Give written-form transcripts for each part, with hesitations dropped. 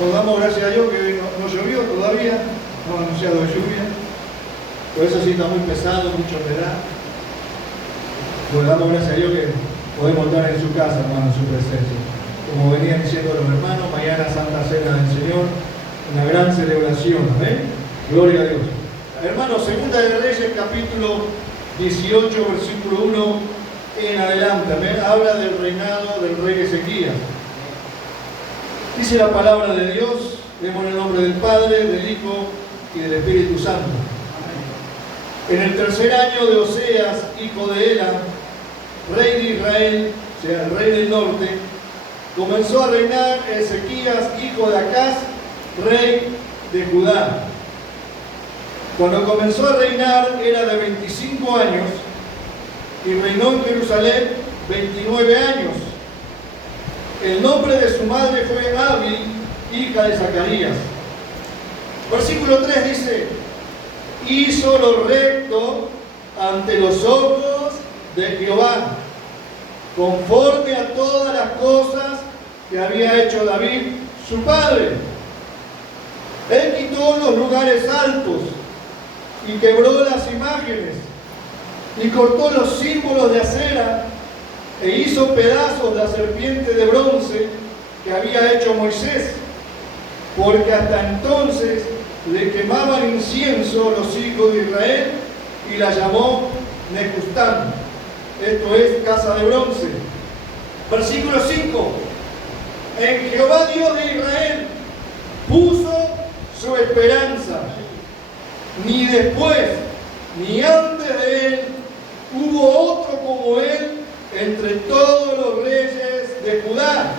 Nos damos gracias a Dios que no llovió todavía, no ha anunciado lluvia, por eso sí está muy pesado, mucho humedad. Pues damos gracias a Dios que podemos estar en su casa, hermano, en su presencia. Como venían diciendo los hermanos, mañana Santa Cena del Señor, una gran celebración, ¿eh? Gloria a Dios. Hermano, Segunda de Reyes, capítulo 18, versículo 1 en adelante, ¿eh? Habla del reinado del rey Ezequías. Dice la palabra de Dios, leemos en el nombre del Padre, del Hijo y del Espíritu Santo. En el tercer año de Oseas, hijo de Ela, rey de Israel, o sea, el rey del norte, comenzó a reinar Ezequías, hijo de Acaz, rey de Judá. Cuando comenzó a reinar era de 25 años y reinó en Jerusalén 29 años. El nombre de su madre fue Abi, hija de Zacarías. Versículo 3 dice: hizo lo recto ante los ojos de Jehová, conforme a todas las cosas que había hecho David, su padre. Él quitó los lugares altos y quebró las imágenes y cortó los símbolos de acera e hizo pedazos la serpiente de bronce que había hecho Moisés, porque hasta entonces le quemaban incienso los hijos de Israel y la llamó Necustán, esto es casa de bronce. Versículo 5: en Jehová Dios de Israel puso su esperanza, ni después ni antes de él hubo otro como él entre todos los reyes de Judá,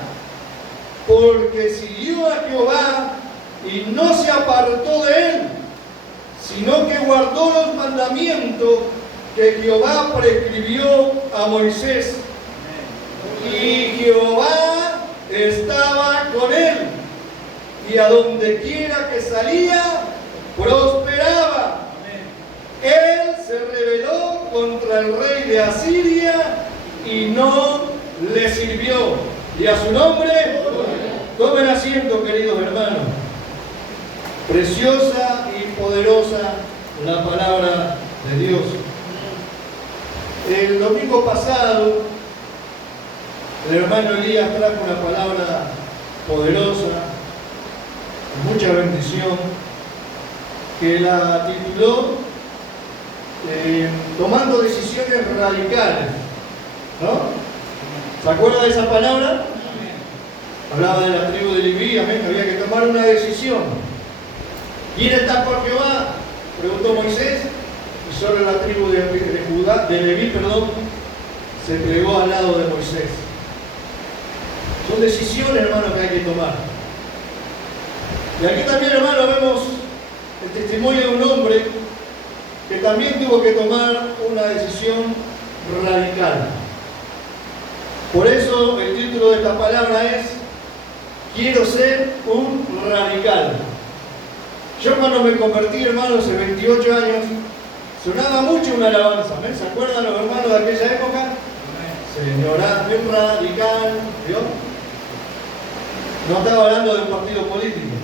porque siguió a Jehová y no se apartó de él, sino que guardó los mandamientos que Jehová prescribió a Moisés. Y Jehová estaba con él, y a donde quiera que salía, prosperaba. Él se rebeló contra el rey de Asiria y no le sirvió. Y a su nombre, tomen asiento, queridos hermanos. Preciosa y poderosa la palabra de Dios. El domingo pasado, el hermano Elías trajo una palabra poderosa, mucha bendición, que la tituló tomando decisiones radicales, ¿no? ¿Se acuerda de esa palabra? Hablaba de la tribu de Leví, amén, había que tomar una decisión. ¿Quién está por Jehová?, preguntó Moisés, y solo la tribu de Leví, se plegó al lado de Moisés. Son decisiones, hermano, que hay que tomar. Y aquí también, hermano, vemos el testimonio de un hombre que también tuvo que tomar una decisión radical. Por eso el título de esta palabra es: quiero ser un radical. Yo cuando me convertí, hermano, hace 28 años, sonaba mucho una alabanza, ¿ven? ¿Se acuerdan los hermanos de aquella época? Señora, un radical, ¿vio? No estaba hablando de un partido político.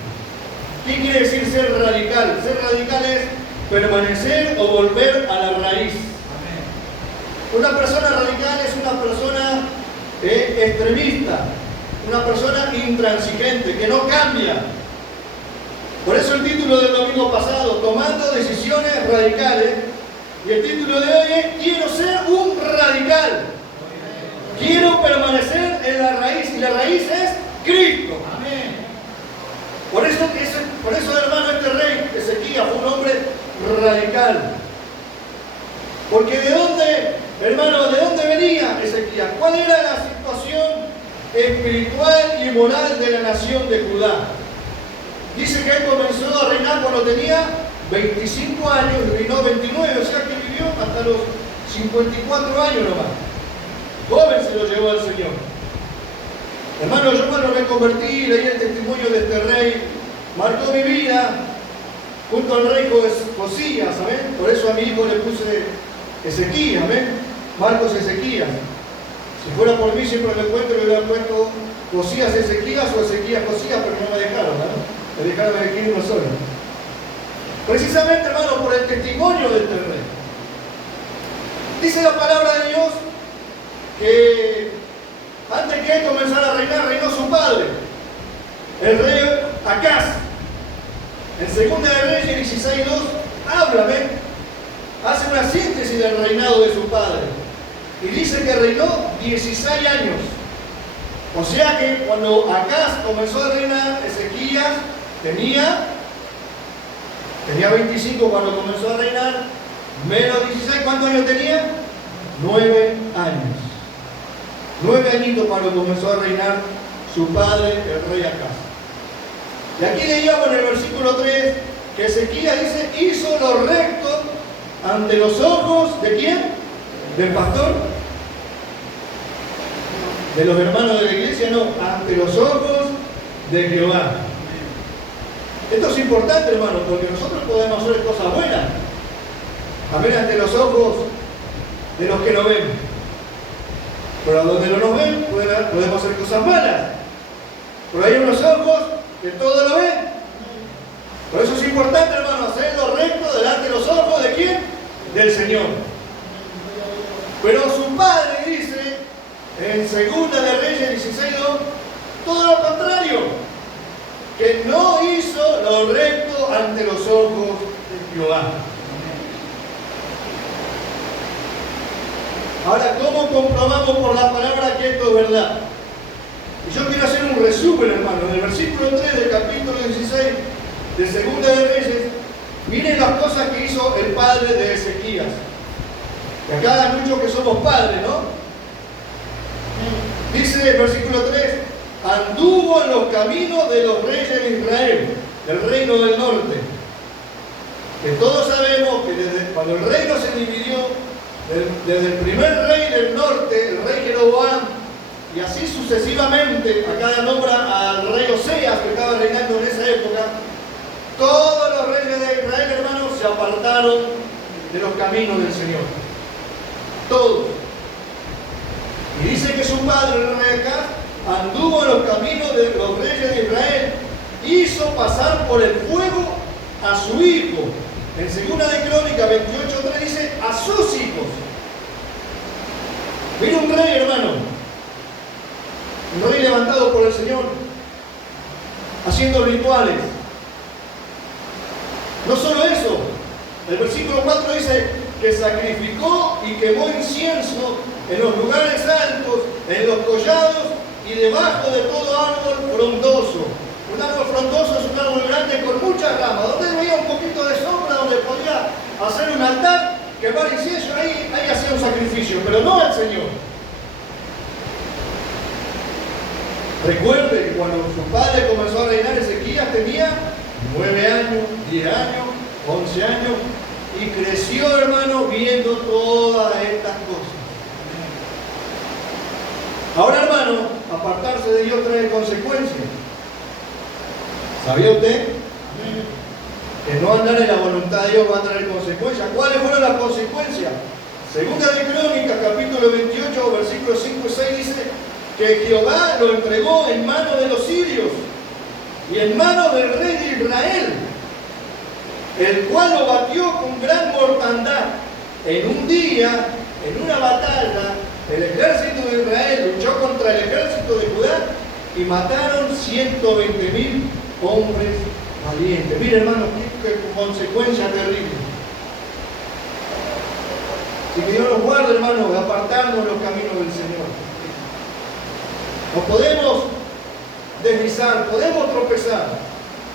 ¿Qué quiere decir ser radical? Ser radical es permanecer o volver a la raíz. Una persona radical es una persona extremista, una persona intransigente, que no cambia. Por eso el título del domingo pasado, tomando decisiones radicales, y el título de hoy es: quiero ser un radical. Quiero permanecer en la raíz, y la raíz es Cristo. Amén. Por eso, hermano, este rey Ezequías fue un hombre radical. Porque ¿de dónde venía Ezequías? ¿Cuál era la situación espiritual y moral de la nación de Judá? Dice que él comenzó a reinar cuando tenía 25 años y reinó 29, o sea que vivió hasta los 54 años nomás. Joven se lo llevó al Señor. Hermano, yo cuando me convertí, leí el testimonio de este rey, marcó mi vida junto al rey Josías, ¿saben? Por eso a mi hijo le puse Ezequías, ¿ven? Marcos Ezequías. Si fuera por mí, siempre le cuento que le hubiera puesto Josías Ezequías o Ezequías Josías, pero no me dejaron, ¿verdad? me dejaron elegir uno solo. Precisamente, hermano, por el testimonio de este rey. Dice la palabra de Dios que antes que él comenzara a reinar, reinó su padre, el rey Acaz. En 2 de Reyes 16:2 habla, ¿ven? Hace una síntesis del reinado de su padre. Y dice que reinó 16 años. O sea que cuando Acaz comenzó a reinar, Ezequías tenía 25 cuando comenzó a reinar, menos 16, ¿cuántos años tenía? 9 años. 9 añitos cuando comenzó a reinar su padre, el rey Acaz. Y aquí leíamos en el versículo 3 que Ezequías dice, hizo lo recto ante los ojos ¿de quién? ¿Del pastor? ¿De los hermanos de la iglesia? No, ante los ojos de Jehová. Esto es importante, hermano, porque nosotros podemos hacer cosas buenas. También ante los ojos de los que no ven. Pero a donde no nos ven, podemos hacer cosas malas. Pero hay unos ojos que todo lo ven. Por eso es importante, hermano, hacer lo recto delante de los ojos ¿de quién? Del Señor. Pero su padre dice, en 2 de Reyes 16:2, todo lo contrario, que no hizo lo recto ante los ojos de Jehová. Ahora, ¿cómo comprobamos por la palabra que esto es verdad? Y yo quiero hacer un resumen, hermano. En el versículo 3 del capítulo 16 de 2 de Reyes, miren las cosas que hizo el padre de Ezequías. Y acá hay muchos que somos padres, ¿no? Dice el versículo 3, anduvo en los caminos de los reyes de Israel, del reino del norte. Que todos sabemos que desde cuando el reino se dividió, desde el primer rey del norte, el rey Jeroboam, y así sucesivamente, acá nombra al rey Oseas, que estaba reinando en esa época, todos los reyes de Israel, hermanos, se apartaron de los caminos del Señor. Todos. Y dice que su padre, el rey Acaz, anduvo en los caminos de los reyes de Israel, hizo pasar por el fuego a su hijo. En 2 de Crónicas 28:3 dice a sus hijos. Mira un rey, hermano, un rey levantado por el Señor, haciendo rituales. No solo eso, el versículo 4 dice que sacrificó y quemó incienso en los lugares altos, en los collados y debajo de todo árbol frondoso. Un árbol frondoso es un árbol grande con muchas ramas, donde veía un poquito de sombra, donde podía hacer un altar, quemar incienso, ahí hacía un sacrificio, pero no al Señor. Recuerde que cuando su padre comenzó a reinar, Ezequías tenía 9 años, 10 años, 11 años, y creció, hermano, viendo todas estas cosas. Ahora, hermano, apartarse de Dios trae consecuencias. ¿Sabía usted? Que no andar en la voluntad de Dios va a traer consecuencias. ¿Cuáles fueron las consecuencias? Segunda de Crónicas, capítulo 28, versículos 5 y 6 dice que Jehová lo entregó en manos de los sirios y en manos del rey de Israel, el cual lo batió con gran mortandad. En un día, en una batalla, el ejército de Israel luchó contra el ejército de Judá y mataron 120.000 hombres valientes. Mire, hermano, qué consecuencia terrible. Si que Dios nos guarde, hermano, de apartarnos de los caminos del Señor. Nos podemos deslizar, podemos tropezar,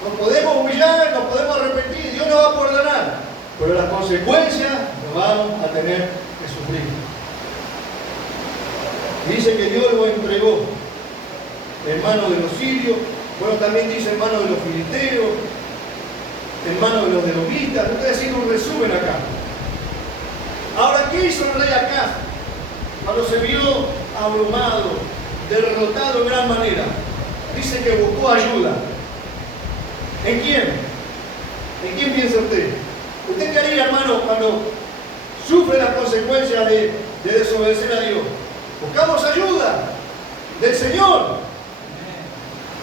nos podemos humillar, nos podemos arrepentir, Dios nos va a perdonar, pero las consecuencias nos vamos a tener que sufrir. Dice que Dios lo entregó en manos de los sirios, bueno, también dice en manos de los filisteos, en manos de los edomitas. Estoy haciendo un resumen acá. Ahora, ¿qué hizo el rey Acaz cuando se vio abrumado, derrotado en gran manera? Dice que buscó ayuda. ¿En quién? ¿En quién piensa usted? ¿Usted qué haría, hermano, cuando sufre las consecuencias de desobedecer a Dios? Buscamos ayuda del Señor.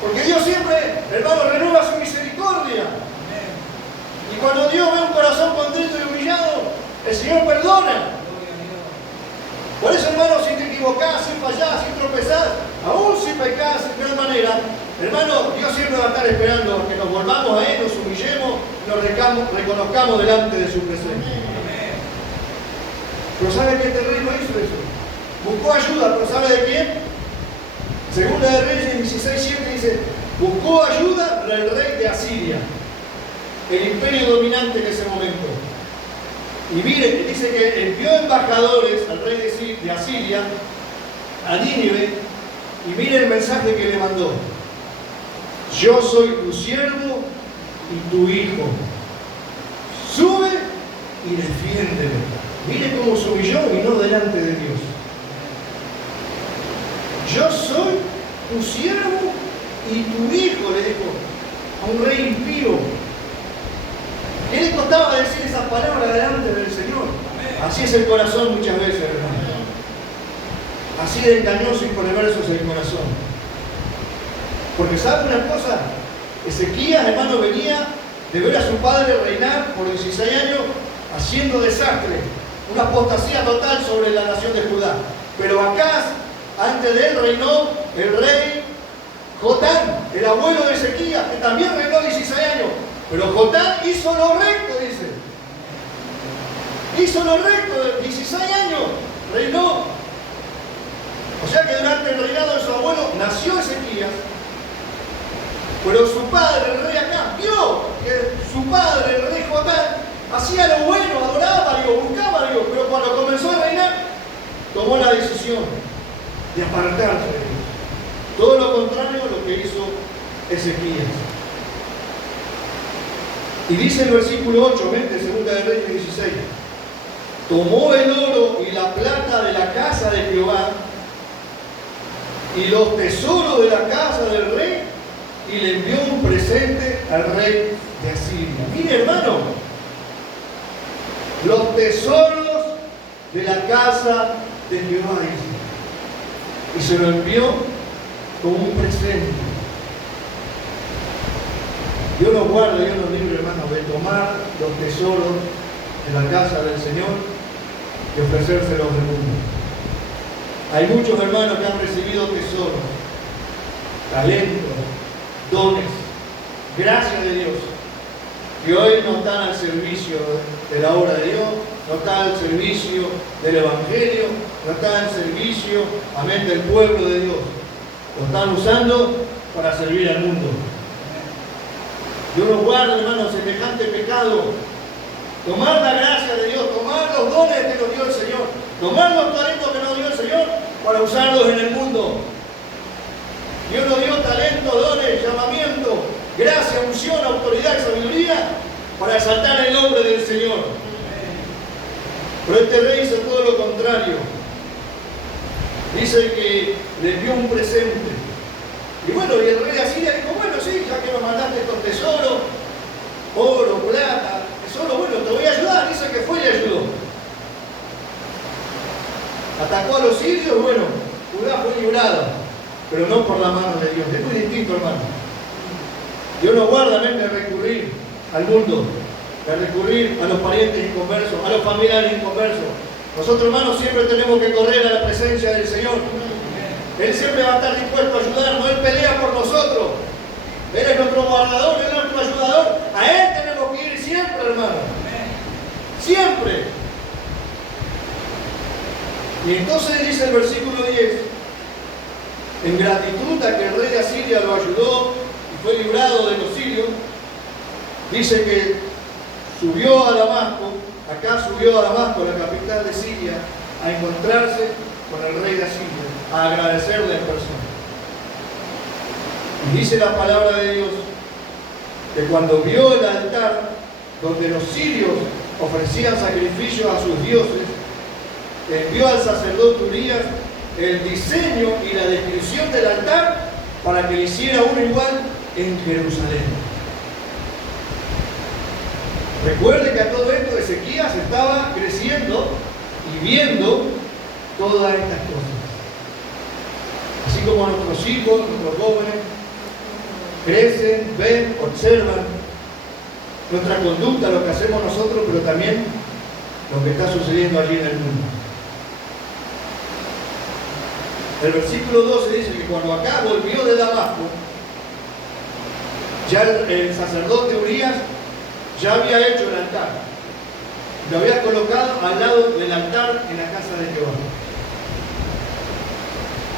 Porque Dios siempre, hermano, renueva su misericordia. cuando Dios ve un corazón contrito y humillado, el Señor perdona. Por eso, hermano, si te equivocás, si fallás, si tropezás, aún si pecás de gran manera, hermano, Dios siempre va a estar esperando a que nos volvamos a Él, nos humillemos, nos reconozcamos delante de su presencia. Pero ¿sabe qué terreno hizo eso? Buscó ayuda, pero ¿sabe de quién? Segunda de Reyes 16:7 dice, buscó ayuda del rey de Asiria, el imperio dominante en ese momento. Y miren, dice que envió embajadores al rey de Asiria, a Nínive, y miren el mensaje que le mandó. Yo soy tu siervo y tu hijo. Sube y defiéndeme. Mire cómo se humilló y no delante de Dios. Yo soy tu siervo y tu hijo, le dijo a un rey impío. ¿Qué le costaba decir esas palabras delante del Señor? Así es el corazón muchas veces, hermano. Así de engañoso y perverso es el corazón. Porque ¿sabe una cosa? Ezequías, hermano, venía de ver a su padre reinar por 16 años haciendo desastre, una apostasía total sobre la nación de Judá. Pero Acaz, antes de él reinó el rey Jotán, el abuelo de Ezequías, que también reinó 16 años. Pero Jotán hizo lo recto, dice. Hizo lo recto, 16 años reinó. O sea que durante el reinado de su abuelo nació Ezequías. Pero su padre, el rey Acaz, vio que su padre, el rey Jotán, hacía lo bueno, adoraba a Dios, buscaba a Dios. Pero cuando comenzó a reinar, tomó la decisión de apartarse de Dios. Todo lo contrario a lo que hizo Ezequías. Y dice el versículo 8, de Segunda de Reyes 16, tomó el oro y la plata de la casa de Jehová y los tesoros de la casa del rey y le envió un presente al rey de Asiria. Mire, hermano, los tesoros de la casa de Jehová, dice, y se lo envió como un presente. Dios nos guarda, Dios nos libre, hermanos, de tomar los tesoros de la casa del Señor y ofrecérselos al mundo. Hay muchos hermanos que han recibido tesoros, talentos, dones, gracias de Dios, y hoy no están al servicio de la obra de Dios, no están al servicio del Evangelio, no están al servicio, amén, del pueblo de Dios. Lo están usando para servir al mundo. Dios nos guarda, hermanos, semejante pecado. Tomar la gracia de Dios, tomar los dones que nos dio el Señor, tomar los talentos que nos dio el Señor para usarlos en el mundo. Dios nos dio talento, dones, llamamiento, gracia, unción, autoridad y sabiduría para exaltar el nombre del Señor. Pero este rey hizo todo lo contrario. Dice que le envió un presente. Y bueno, y el rey de Asiria dijo, bueno, sí, ya que nos mandaste estos tesoros, oro, plata, tesoro, bueno, te voy a ayudar. Dice que fue y ayudó. Atacó a los sirios, bueno, Judá fue librado, pero no por la mano de Dios. Es muy distinto, hermano. Dios nos guarda de recurrir al mundo, de recurrir a los parientes inconversos, a los familiares inconversos. Nosotros, hermanos, siempre tenemos que correr a la presencia del Señor. Él siempre va a estar dispuesto a ayudarnos. Él pelea por nosotros. Él es nuestro guardador, Él es nuestro ayudador. A Él tenemos que ir siempre, hermano. Siempre. Y entonces dice el versículo 10, en gratitud a que el rey de Asiria lo ayudó y fue librado de los sirios, dice que subió a Damasco, acá subió a Damasco, la capital de Siria, a encontrarse con el rey de Asiria, a agradecerle en persona. Y dice la palabra de Dios que cuando vio el altar donde los sirios ofrecían sacrificios a sus dioses, envió al sacerdote Urías el diseño y la descripción del altar para que le hiciera uno igual en Jerusalén. Recuerde que a todo esto Ezequías estaba creciendo y viendo todas estas cosas. Así como nuestros hijos, nuestros jóvenes, crecen, ven, observan. nuestra conducta, lo que hacemos nosotros, pero también lo que está sucediendo allí en el mundo. El versículo 12 dice que cuando Acaz volvió de Damasco, ya el sacerdote Urías ya había hecho el altar. Lo había colocado al lado del altar en la casa de Jehová.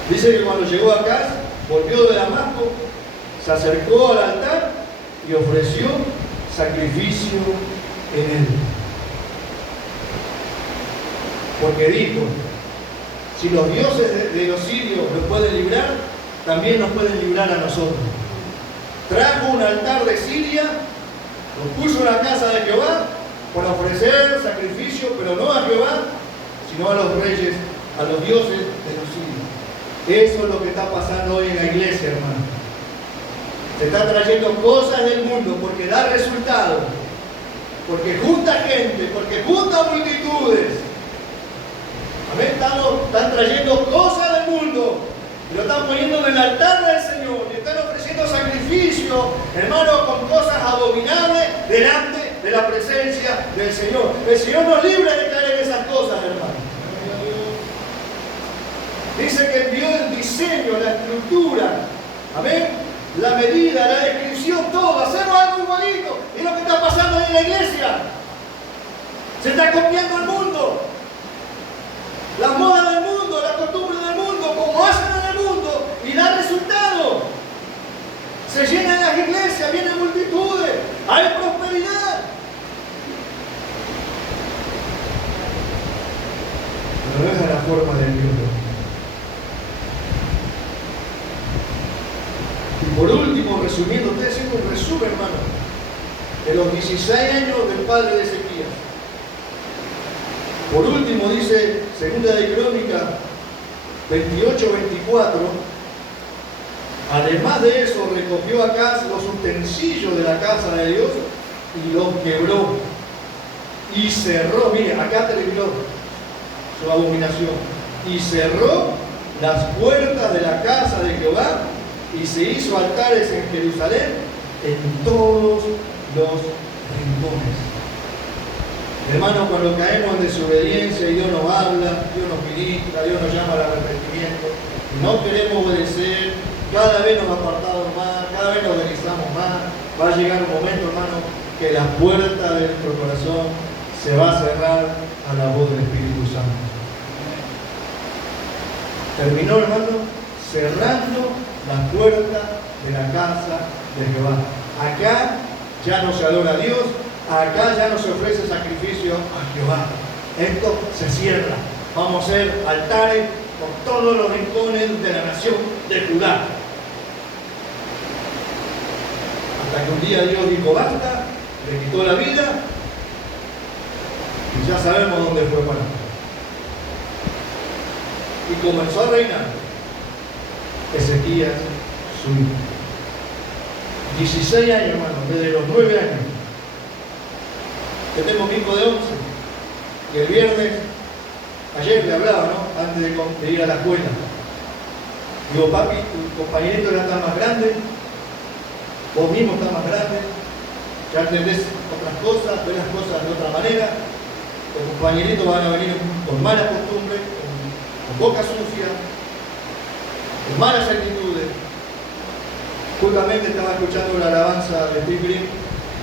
Dice que cuando llegó Acaz, volvió de Damasco, se acercó al altar y ofreció sacrificio en él. Porque dijo, si los dioses de los sirios nos pueden librar, también nos pueden librar a nosotros. Trajo un altar de Siria, lo puso en la casa de Jehová para ofrecer sacrificio, pero no a Jehová, sino a los reyes, a los dioses de los sirios. Eso es lo que está pasando hoy en la iglesia, hermano. Se está trayendo cosas del mundo porque da resultado, porque junta gente, porque junta multitudes. Amén. Están trayendo cosas del mundo y lo están poniendo en el altar del Señor y están ofreciendo sacrificio, hermano, con cosas abominables delante de la presencia del Señor. El Señor nos libre de caer en esas cosas, hermano. Dice que envió el diseño, la estructura, amén, la medida, la descripción, todo, hacemos algo igualito. Es lo que está pasando en la iglesia. Se está copiando el mundo. Las modas del mundo, las costumbres del mundo, como hacen en el mundo, y da resultado. Se llenan las iglesias, vienen multitudes, hay prosperidad. Pero no es la forma del Dios. Y por último, resumiendo, estoy haciendo un resumen, hermano, de los 16 años del padre de Ezequías. Por último, dice Segunda de Crónicas 28-24, además de eso, recogió Acaz los utensilios de la casa de Dios y los quebró y cerró. Mire, acá terminó su abominación. Y cerró las puertas de la casa de Jehová y se hizo altares en Jerusalén en todos los rincones. Hermanos, cuando caemos en desobediencia y Dios nos habla, Dios nos ministra, Dios nos llama al arrepentimiento, y no queremos obedecer, cada vez nos apartamos más, cada vez nos deslizamos más, va a llegar un momento, hermano, que la puerta de nuestro corazón se va a cerrar a la voz del Espíritu Santo. Terminó, hermano, cerrando la puerta de la casa de Jehová. Acá ya no se adora a Dios, acá ya no se ofrece sacrificio a Jehová. Esto se cierra. Vamos a hacer altares por todos los rincones de la nación de Judá. Hasta que un día Dios dijo basta, le quitó la vida y ya sabemos dónde fue para. Y comenzó a reinar Ezequías, su hijo. 16 años, hermano, desde los 9 años. Yo tengo un hijo de 11. Y el viernes, ayer le hablaba, ¿no? Antes de ir a la escuela. Digo, papi, tu compañerito ya está más grande, vos mismo estás más grande, ya entendés otras cosas, ves las cosas de otra manera. Los compañeritos van a venir con malas costumbres, con boca sucia, con malas actitudes. Justamente estaba escuchando una alabanza de Steve Green,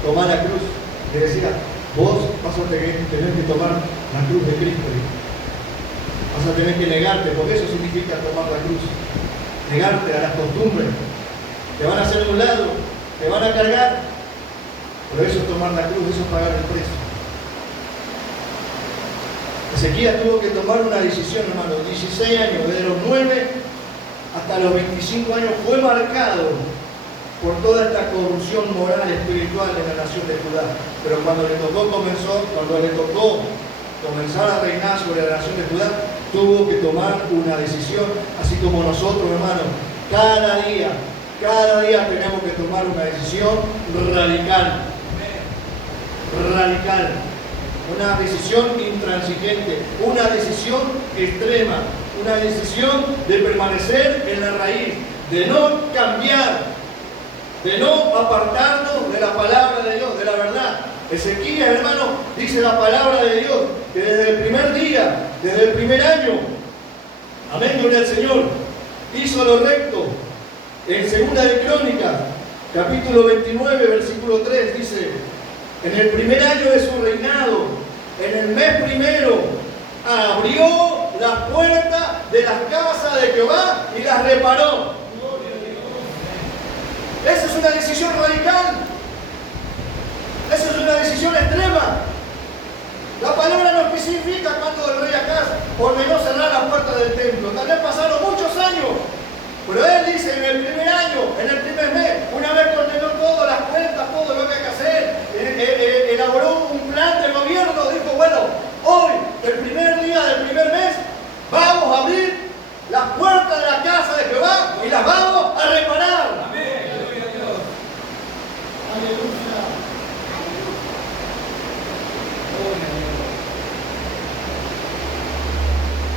tomar la cruz, que decía, vos vas a tener que tomar la cruz de Cristo. Vas a tener que negarte, porque eso significa tomar la cruz. Negarte a las costumbres. Te van a hacer de un lado, te van a cargar, pero eso es tomar la cruz, eso es pagar el precio. Ezequías tuvo que tomar una decisión, hermano, 16 años, desde los 9 hasta los 25 años, fue marcado por toda esta corrupción moral y espiritual en la nación de Judá. Pero cuando le tocó comenzar a reinar sobre la nación de Judá, tuvo que tomar una decisión, así como nosotros, hermanos, cada día tenemos que tomar una decisión radical. Radical. Una decisión intransigente, una decisión extrema, una decisión de permanecer en la raíz, de no cambiar, de no apartarnos de la palabra de Dios, de la verdad, Ezequías, hermano, dice la palabra de Dios, que desde el primer día, desde el primer año, amén, gloria al Señor, hizo lo recto. En Segunda de Crónicas, capítulo 29, versículo 3, dice: en el primer año de su reinado, en el mes primero, abrió las puertas de las casas de Jehová y las reparó. Esa es una decisión radical. Esa es una decisión extrema. La palabra no especifica cuándo el rey Acaz ordenó cerrar las puertas del templo. También pasaron muchos años. Pero él dice, en el primer año, en el primer mes, una vez que ordenó todo, las cuentas, todo lo que hay que hacer, elaboró un plan de gobierno, dijo, bueno, hoy, el primer día del primer mes, vamos a abrir las puertas de la casa de Jehová y las vamos a reparar. Amén. Aleluya.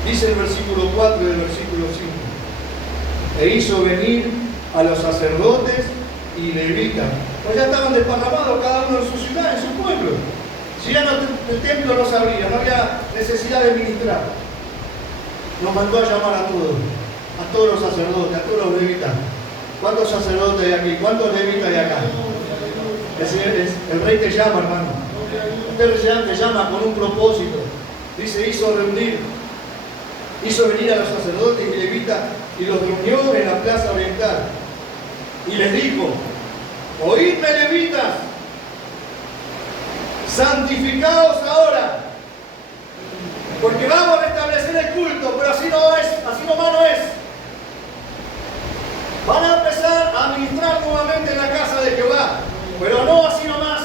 Dice el versículo 4 del versículo 5. E hizo venir a los sacerdotes y levitas. Pues ya estaban desparramados cada uno en su ciudad, en su pueblo. Si ya el templo no se abría, no había necesidad de ministrar. Nos mandó a llamar a todos los sacerdotes, a todos los levitas. ¿Cuántos sacerdotes hay aquí? ¿Cuántos levitas hay acá? El rey te llama, hermano. Usted te llama con un propósito. Dice, hizo venir a los sacerdotes y levitas y los reunió en la plaza oriental. Y les dijo, oídme, levitas, santificaos ahora, porque vamos a restablecer el culto, pero así nomás no es. Van a empezar a administrar nuevamente en la casa de Jehová, pero no así nomás.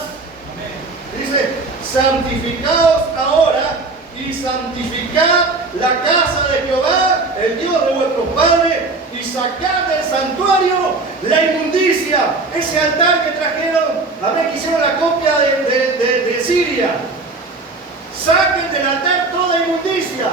Dice, santificaos ahora y santificad la casa de Jehová, el Dios de vuestros padres, y sacad del santuario la inmundicia, ese altar que trajeron, que hicieron la copia de Siria. Saquen del altar toda inmundicia,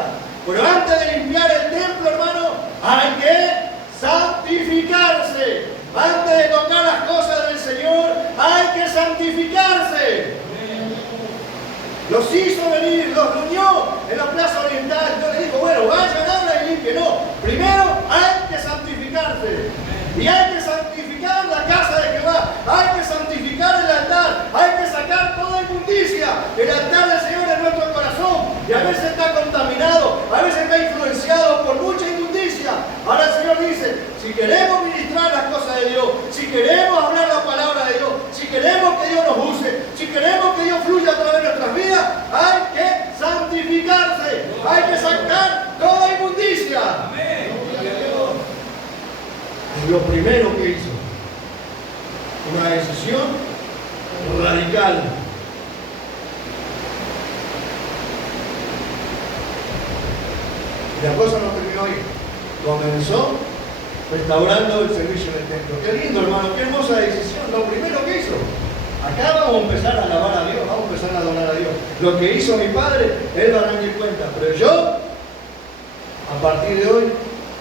pero antes de limpiar el templo, hermano, hay que santificarse. Antes de tocar las cosas del Señor, hay que santificarse. Los hizo venir, los reunió en la plaza oriental. Yo le digo, bueno, vayan ahora y limpien. No, primero hay que santificarse. Y hay que santificar la casa de Jehová. Hay que santificar el altar. Hay que sacar toda inmundicia. El altar del Señor en nuestro corazón. Y a veces está contaminado. A veces está influenciado por mucha inmundicia. Ahora el Señor dice, si queremos ministrar las cosas de Dios, si queremos hablar la palabra de Dios, si queremos que Dios nos use, si queremos que Dios fluya a través de nuestras vidas, hay que santificarse. Hay que sacar toda inmundicia. Amén. Es lo primero que hizo. Una decisión radical. Y la cosa no terminó ahí. Comenzó restaurando el servicio del templo. Qué lindo, hermano, qué hermosa decisión. Lo primero que hizo. Acá vamos a empezar a alabar a Dios, vamos a empezar a adorar a Dios. Lo que hizo mi padre, él va a rendir cuenta. Pero yo, a partir de hoy,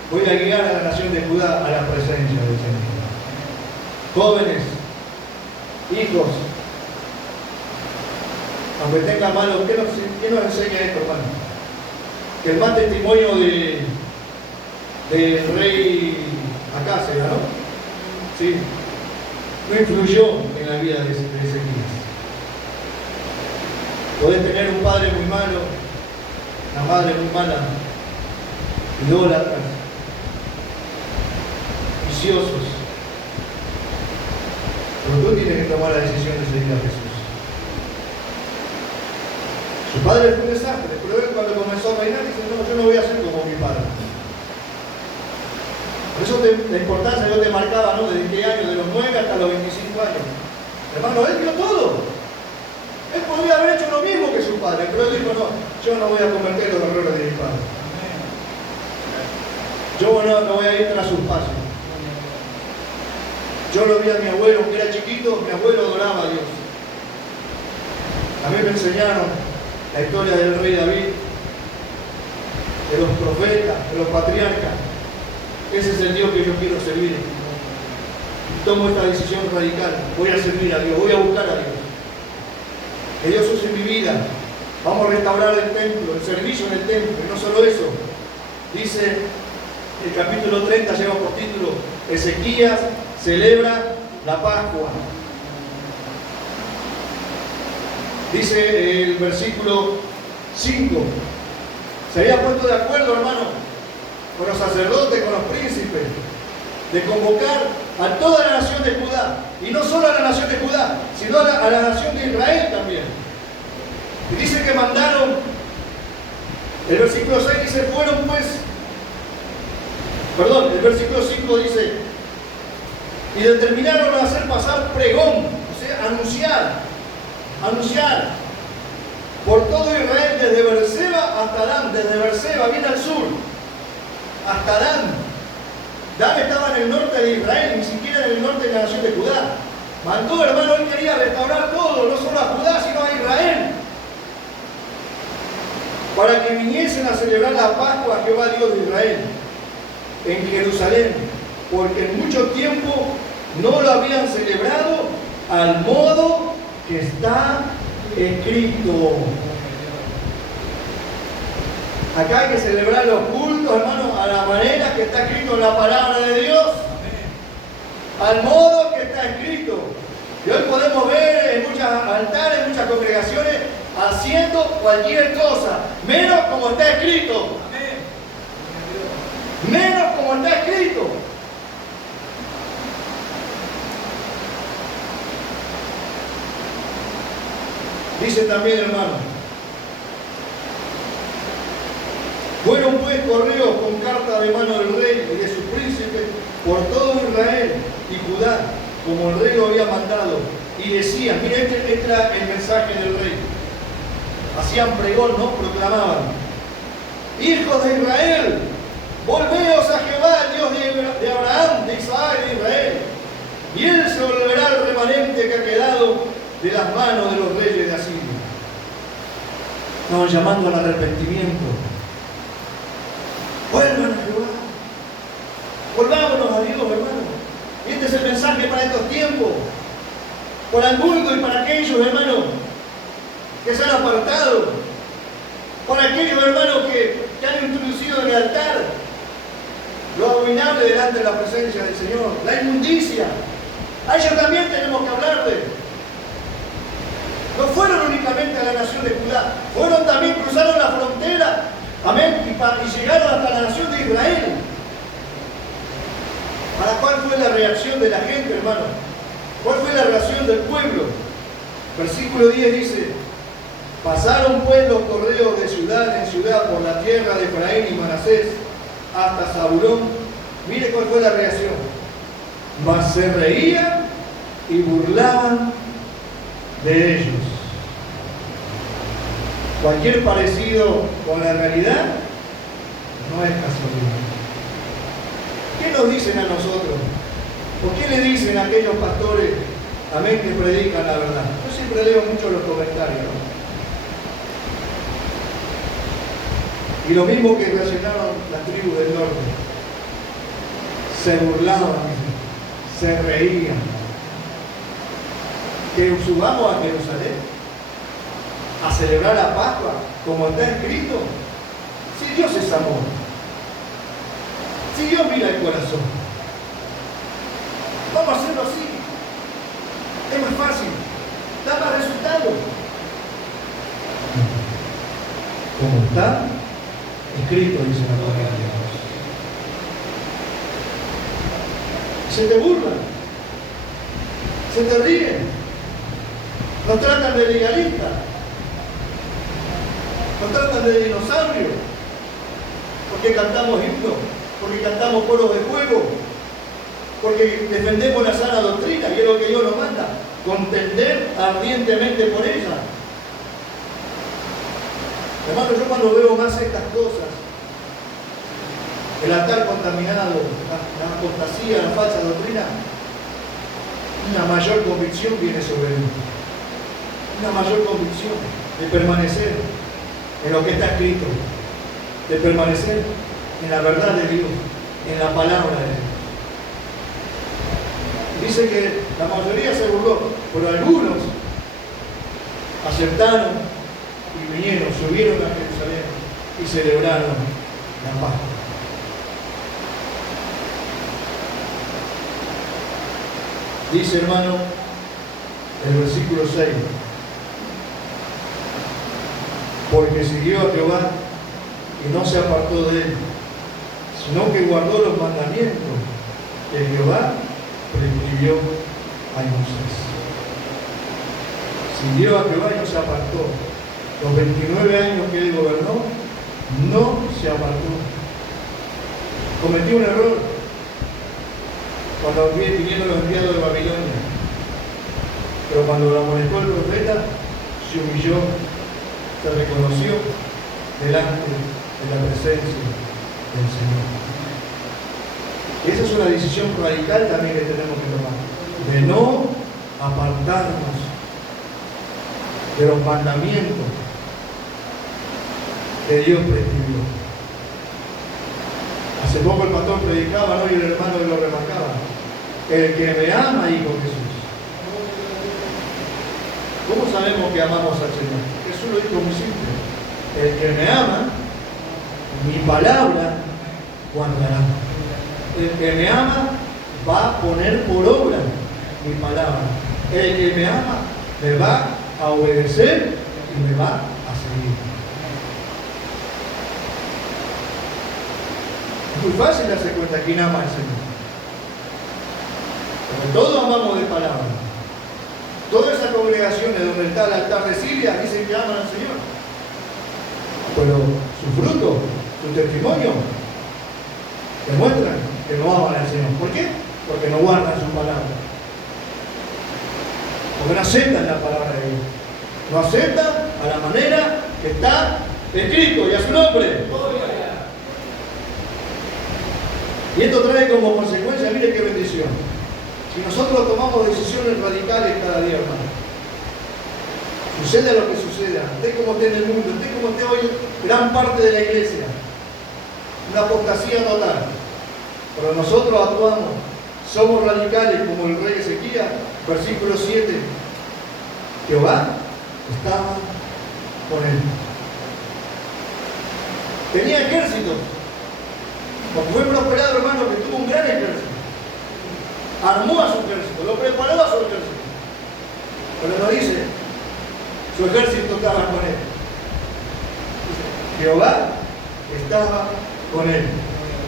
voy a guiar a la nación de Judá a la presencia del Señor. Jóvenes, hijos, aunque tengan malos, ¿qué nos enseña esto, hermano? Que el mal testimonio del rey Acaz, ¿no? Sí. No influyó en la vida de Ezequías. Podés tener un padre muy malo, una madre muy mala, idólatras, viciosos. Pero tú tienes que tomar la decisión de seguir a Jesús. Su padre fue un desastre, pero él cuando comenzó a reinar dice, no, yo no voy a ser como mi padre. Por eso la importancia yo te marcaba, ¿no? ¿Desde qué año? De los 9 hasta los 25 años. Hermano, él vio todo. Él podría haber hecho lo mismo que su padre, pero él dijo, no, yo no voy a cometer los errores de mi padre. Yo no voy a ir tras sus pasos. Yo lo vi a mi abuelo, que era chiquito, mi abuelo adoraba a Dios. A mí me enseñaron la historia del rey David, de los profetas, de los patriarcas. Ese es el Dios que yo quiero servir. Tomo esta decisión radical. Voy a servir a Dios, voy a buscar a Dios. que Dios use mi vida. Vamos a restaurar el templo, el servicio en el templo, y no solo eso. Dice el capítulo 30, lleva por título, Ezequías celebra la Pascua. Dice el versículo 5, se había puesto de acuerdo, hermano, con los sacerdotes, con los príncipes, de convocar a toda la nación de Judá, y no solo a la nación de Judá, sino a la nación de Israel también. Y dice que mandaron, el versículo 6 dice, fueron pues, perdón, el versículo 5 dice, y determinaron a hacer pasar pregón, o sea, anunciar por todo Israel, desde Berseba hasta Dan, desde Berseba, bien al sur, hasta Dan. Dan estaba en el norte de Israel, ni siquiera en el norte de la nación de Judá. Mandó, hermano, él quería restaurar todo, no solo a Judá, sino a Israel, para que viniesen a celebrar la Pascua a Jehová Dios de Israel en Jerusalén, porque en mucho tiempo no lo habían celebrado al modo que está escrito. Acá hay que celebrar los cultos, hermano, a la manera que está escrito en la palabra de Dios, al modo que está escrito. Y hoy podemos ver en muchos altares, en muchas congregaciones, haciendo cualquier cosa, menos como está escrito. Menos como está escrito. Dice también, hermano, fueron pues correos con carta de mano del rey y de sus príncipes por todo Israel y Judá, como el rey lo había mandado, y decían, mira, este era el mensaje del rey. Hacían pregón, ¿no? Proclamaban: hijos de Israel, volveos a Jehová, el Dios de Abraham, de Isaac y de Israel, y él se volverá al remanente que ha quedado de las manos de los reyes de Asiria. Estaban llamando al arrepentimiento. Vuelvan a Jehová. Volvámonos a Dios, hermano. Y este es el mensaje para estos tiempos. Para el mundo y para aquellos, hermanos, que se han apartado. Para aquellos, hermanos, que han introducido en el altar lo abominable delante de la presencia del Señor, la inmundicia. A ellos también tenemos que hablarles. No fueron únicamente a la nación de Judá, fueron también, cruzaron la frontera, amén, y llegaron hasta la nación de Israel. ¿Para cuál fue la reacción de la gente, hermano? ¿Cuál fue la reacción del pueblo? Versículo 10 dice: pasaron pues los correos de ciudad en ciudad por la tierra de Efraín y Manasés hasta Zabulón. Mire cuál fue la reacción. Mas se reían y burlaban de ellos. Cualquier parecido con la realidad no es casualidad. ¿Qué nos dicen a nosotros? ¿O qué le dicen a aquellos pastores, amén, que predican la verdad? Yo siempre leo mucho los comentarios, ¿no? Y lo mismo que reaccionaron las tribus del norte. Se burlaban, se reían. Que subamos a Jerusalén a celebrar la Pascua como está escrito. Si Dios es amor, si Dios mira el corazón, vamos a hacerlo así. Es más fácil, da más resultados. Como está escrito, dice la palabra de Dios. Se te burlan, se te ríen. Nos tratan de legalistas, nos tratan de dinosaurios, porque cantamos himnos, porque cantamos coros de fuego, porque defendemos la sana doctrina, y es lo que Dios nos manda, contender ardientemente por ella. Hermano, yo cuando veo más estas cosas, el altar contaminado, la apostasía, la falsa doctrina, una mayor convicción viene sobre mí. Una mayor convicción de permanecer en lo que está escrito, de permanecer en la verdad de Dios, en la palabra de Dios. Dice que la mayoría se burló, pero algunos, aceptaron y vinieron, subieron a Jerusalén y celebraron la Pascua. Dice, hermano, el versículo 6, porque siguió a Jehová y no se apartó de él, sino que guardó los mandamientos que Jehová prescribió a Moisés. Siguió a Jehová y no se apartó. Los 29 años que él gobernó, no se apartó. Cometió un error cuando vinieron los enviados de Babilonia. Pero cuando lo amonestó el profeta, se humilló, se reconoció delante de la presencia del Señor. Esa es una decisión radical también que tenemos que tomar, de no apartarnos de los mandamientos que Dios prescribió. Hace poco el pastor predicaba, ¿no? Y el hermano lo remarcaba: el que me ama, dijo Jesús. ¿Cómo sabemos que amamos al Señor? Jesús lo dijo muy simple: el que me ama, mi palabra guardará. El que me ama va a poner por obra mi palabra. El que me ama me va a obedecer y me va a seguir. Es muy fácil darse cuenta quién ama al Señor. Porque todos amamos de palabra. Todas esas congregaciones donde está el altar de Siria dicen que aman al Señor. Pero su fruto, su testimonio, demuestran que no aman al Señor. ¿Por qué? Porque no guardan su palabra. Porque no aceptan la palabra de Dios. No aceptan a la manera que está escrito y a su nombre. Y esto trae como consecuencia, mire qué bendición. Si nosotros tomamos decisiones radicales cada día, hermano, suceda lo que suceda, esté como esté en el mundo, esté como esté hoy gran parte de la iglesia, una apostasía total. Pero nosotros actuamos, somos radicales como el rey Ezequías, versículo 7. Jehová estaba con él. Tenía ejércitos. Porque fue prosperado, hermano, que tuvo un gran ejército. Armó a su ejército, lo preparó a su ejército. Pero no dice, su ejército estaba con él. Dice, Jehová estaba con él.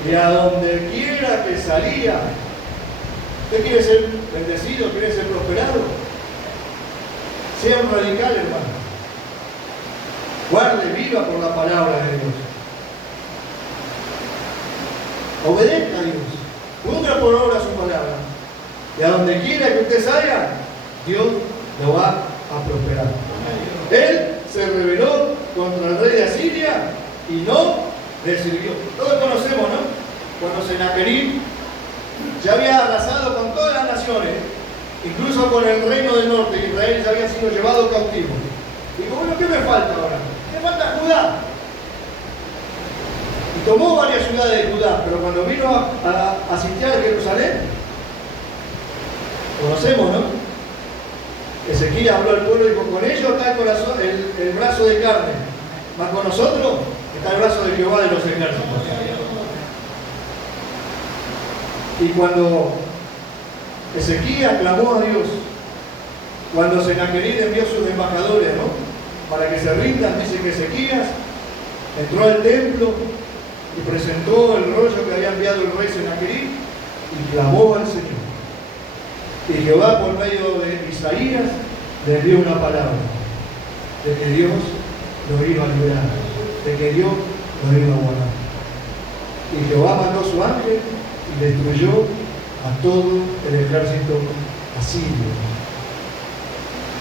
Y a donde quiera que salía. ¿Usted quiere ser bendecido? ¿Quiere ser prosperado? Sea un radical, hermano. Guarde, viva por la palabra de Dios. Obedezca a Dios. Ponga por obra su palabra. Y a donde quiera que usted salga, Dios lo va a prosperar. Él se rebeló contra el rey de Asiria y no le sirvió. Todos conocemos, ¿no? Cuando Sennacherib ya había arrasado con todas las naciones, incluso con el reino del norte, Israel ya había sido llevado cautivo. Dijo, bueno, ¿qué me falta ahora? Me falta Judá. Y tomó varias ciudades de Judá, pero cuando vino a sitiar Jerusalén, conocemos, ¿no? Ezequiel habló al pueblo y dijo, con ellos está el corazón, el brazo de carne, mas con nosotros está el brazo de Jehová de los ejércitos. Y cuando Ezequiel clamó a Dios, cuando Sennacherib envió sus embajadores, ¿no?, para que se rindan, dice que Ezequiel entró al templo y presentó el rollo que había enviado el rey Sennacherib y clamó al Señor. Y Jehová, por medio de Isaías, le dio una palabra de que Dios lo iba a liberar, de que Dios lo iba a guardar. Y Jehová mandó su ángel y destruyó a todo el ejército asirio.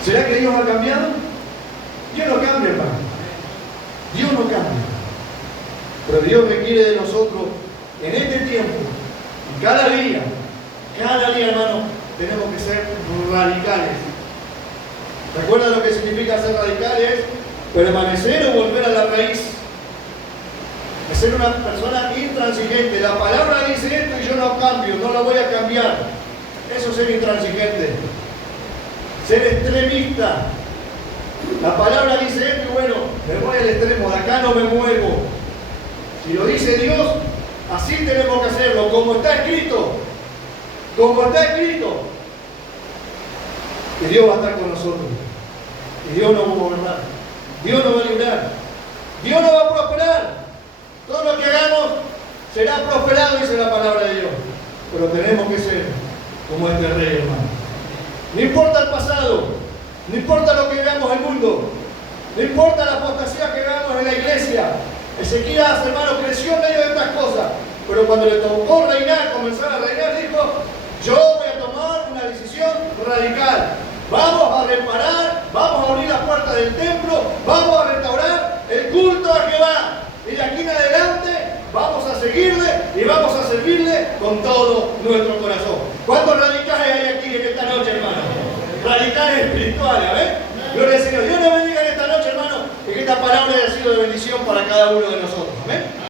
¿Será que Dios ha cambiado? Dios no cambia, hermano. Dios no cambia. Pero Dios requiere de nosotros en este tiempo, y cada día, hermano, tenemos que ser radicales. ¿Recuerdan lo que significa ser radicales? Permanecer o volver a la raíz. Es ser una persona intransigente. La palabra dice esto y yo no cambio, no la voy a cambiar. Eso es ser intransigente. Ser extremista. La palabra dice esto y bueno, me voy al extremo, de acá no me muevo. Si lo dice Dios, así tenemos que hacerlo, como está escrito. Como está escrito. Y Dios va a estar con nosotros. Y Dios nos va a gobernar. Dios nos va a librar. Dios nos va a prosperar. Todo lo que hagamos será prosperado, dice la palabra de Dios. Pero tenemos que ser como este rey, hermano. No importa el pasado, no importa lo que veamos en el mundo, no importa la apostasía que veamos en la iglesia. Ezequías, hermano, creció en medio de estas cosas. Pero cuando le tocó reinar, comenzar a reinar, dijo: yo voy a tomar una decisión radical. Vamos a reparar, vamos a abrir las puertas del templo, vamos a restaurar el culto a Jehová. Y de aquí en adelante vamos a seguirle y vamos a servirle con todo nuestro corazón. ¿Cuántos radicales hay aquí en esta noche, hermano? Radicales espirituales, ¿ves? Gloria al Señor. Dios nos bendiga en esta noche, hermano, y que esta palabra haya sido de bendición para cada uno de nosotros.